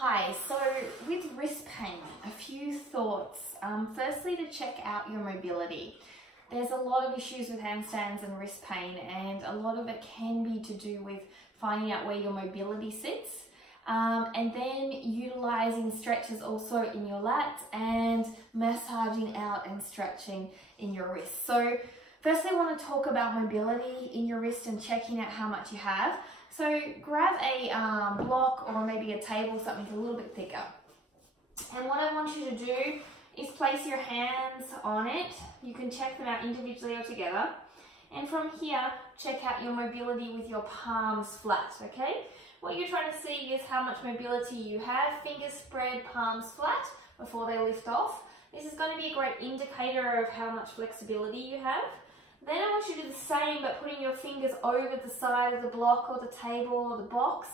Hi, so with wrist pain, a few thoughts. Firstly, to check out your mobility. There's a lot of issues with handstands and wrist pain, and a lot of it can be to do with finding out where your mobility sits. And then utilizing stretches also in your lats and massaging out and stretching in your wrists. So firstly, I want to talk about mobility in your wrist and checking out how much you have. So grab a block or maybe a table, something a little bit thicker. And what I want you to do is place your hands on it. You can check them out individually or together. And from here, check out your mobility with your palms flat, okay? What you're trying to see is how much mobility you have. Fingers spread, palms flat before they lift off. This is going to be a great indicator of how much flexibility you have. Then I want you to do the same, but putting your fingers over the side of the block or the table or the box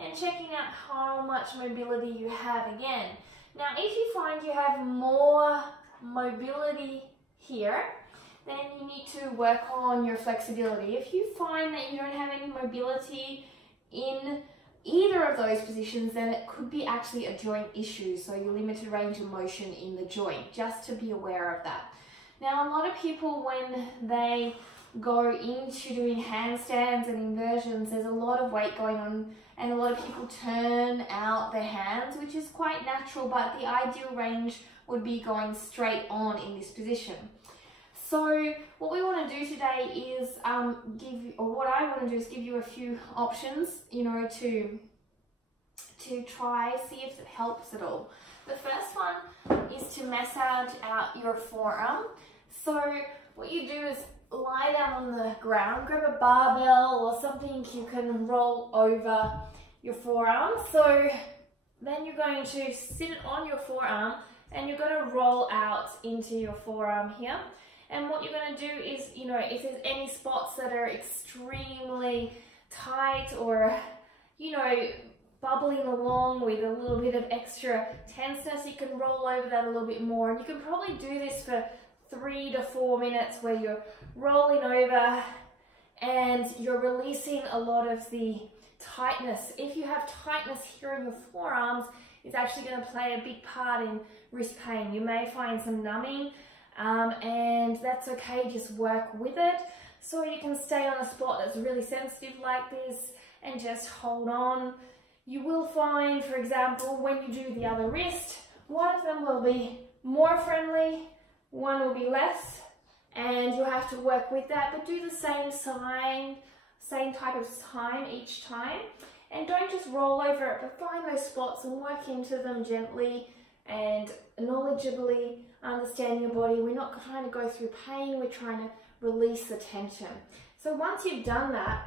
and checking out how much mobility you have again. Now, if you find you have more mobility here, then you need to work on your flexibility. If you find that you don't have any mobility in either of those positions, then it could be actually a joint issue, so your limited range of motion in the joint, just to be aware of that. Now, a lot of people, when they go into doing handstands and inversions, there's a lot of weight going on and a lot of people turn out their hands, which is quite natural, but the ideal range would be going straight on in this position. So what we want to do today is give you a few options, to try, see if it helps at all. The first one is to massage out your forearm. So what you do is lie down on the ground, grab a barbell or something you can roll over your forearm. So then you're going to sit it on your forearm and you're going to roll out into your forearm here. And what you're going to do is, if there's any spots that are extremely tight or, bubbling along with a little bit of extra tenseness, you can roll over that a little bit more. And you can probably do this for 3 to 4 minutes where you're rolling over and you're releasing a lot of the tightness. If you have tightness here in your forearms, it's actually going to play a big part in wrist pain. You may find some numbing, and that's okay, just work with it. So you can stay on a spot that's really sensitive like this and just hold on. You will find, for example, when you do the other wrist, one of them will be more friendly, one will be less, and you'll have to work with that, but do the same type of time each time. And don't just roll over it, but find those spots and work into them gently and knowledgeably understand your body. We're not trying to go through pain, we're trying to release the tension. So once you've done that,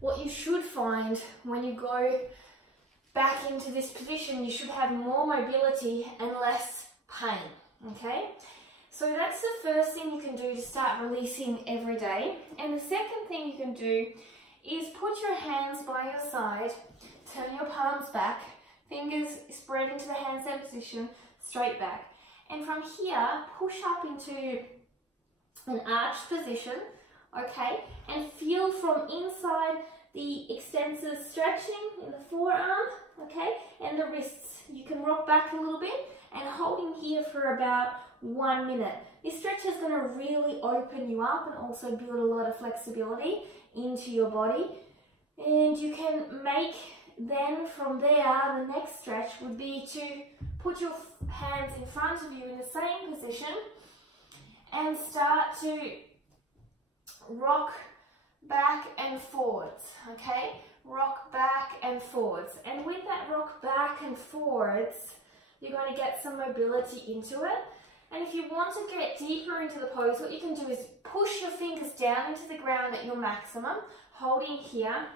what you should find when you go back into this position, you should have more mobility and less pain, okay? So that's the first thing you can do to start releasing every day. And the second thing you can do is put your hands by your side, turn your palms back, fingers spread into the handstand position, straight back. And from here, push up into an arched position, okay? And feel from inside the extensors stretching in the forearm, okay? And the wrists. You can rock back a little bit and holding here for about 1 minute. This stretch is going to really open you up and also build a lot of flexibility into your body. And you can make then from there, the next stretch would be to put your hands in front of you in the same position and start to rock back and forwards, okay? Rock back and forwards. And with that rock back and forwards, you're going to get some mobility into it. And if you want to get deeper into the pose, what you can do is push your fingers down into the ground at your maximum, holding here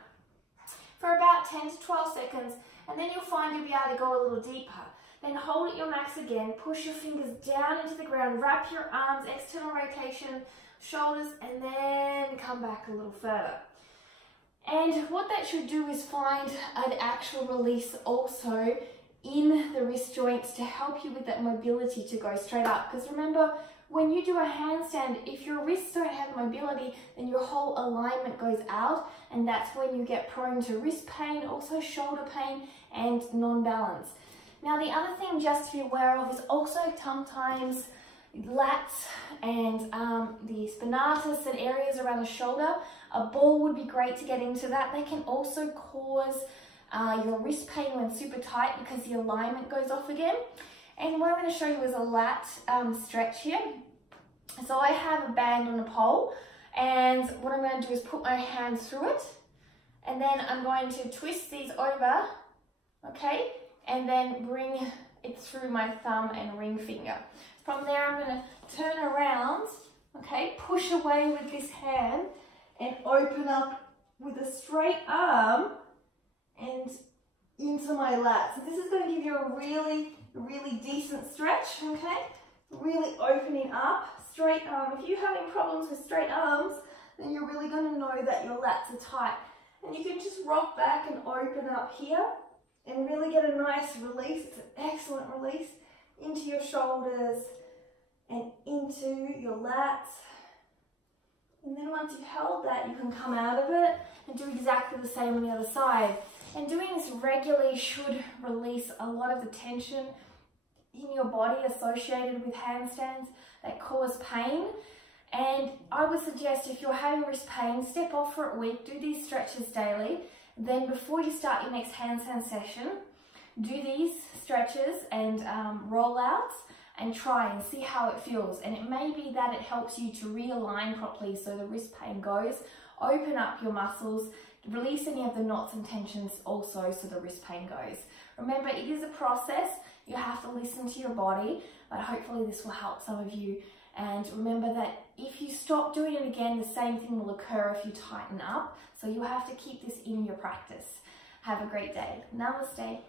for about 10 to 12 seconds, and then you'll find you'll be able to go a little deeper. Then hold at your max again, push your fingers down into the ground, wrap your arms, external rotation, shoulders, and then come back a little further. And what that should do is find an actual release also in the wrist joints to help you with that mobility to go straight up. Because remember, when you do a handstand, if your wrists don't have mobility, then your whole alignment goes out, and that's when you get prone to wrist pain, also shoulder pain, and non-balance. Now, the other thing just to be aware of is also sometimes lats and the spinatus and areas around the shoulder. A ball would be great to get into that. They can also cause your wrist pain when super tight because the alignment goes off again. And what I'm going to show you is a lat stretch here. So I have a band on a pole, and what I'm going to do is put my hands through it, and then I'm going to twist these over, okay, and then bring it through my thumb and ring finger. From there, I'm going to turn around, okay, push away with this hand and open up with a straight arm and into my lats. So this is going to give you a really decent stretch, okay? Really opening up, straight arm. If you're having problems with straight arms, then you're really going to know that your lats are tight. And you can just rock back and open up here and really get a nice release. It's an excellent release into your shoulders and into your lats. And then once you've held that, you can come out of it and do exactly the same on the other side. And doing this regularly should release a lot of the tension in your body associated with handstands that cause pain. And I would suggest if you're having wrist pain, step off for a week, do these stretches daily. Then before you start your next handstand session, do these stretches and rollouts and try and see how it feels. And it may be that it helps you to realign properly so the wrist pain goes. Open up your muscles, release any of the knots and tensions also so the wrist pain goes. Remember, it is a process. You have to listen to your body, but hopefully this will help some of you. And remember that if you stop doing it again, the same thing will occur if you tighten up. So you have to keep this in your practice. Have a great day. Namaste.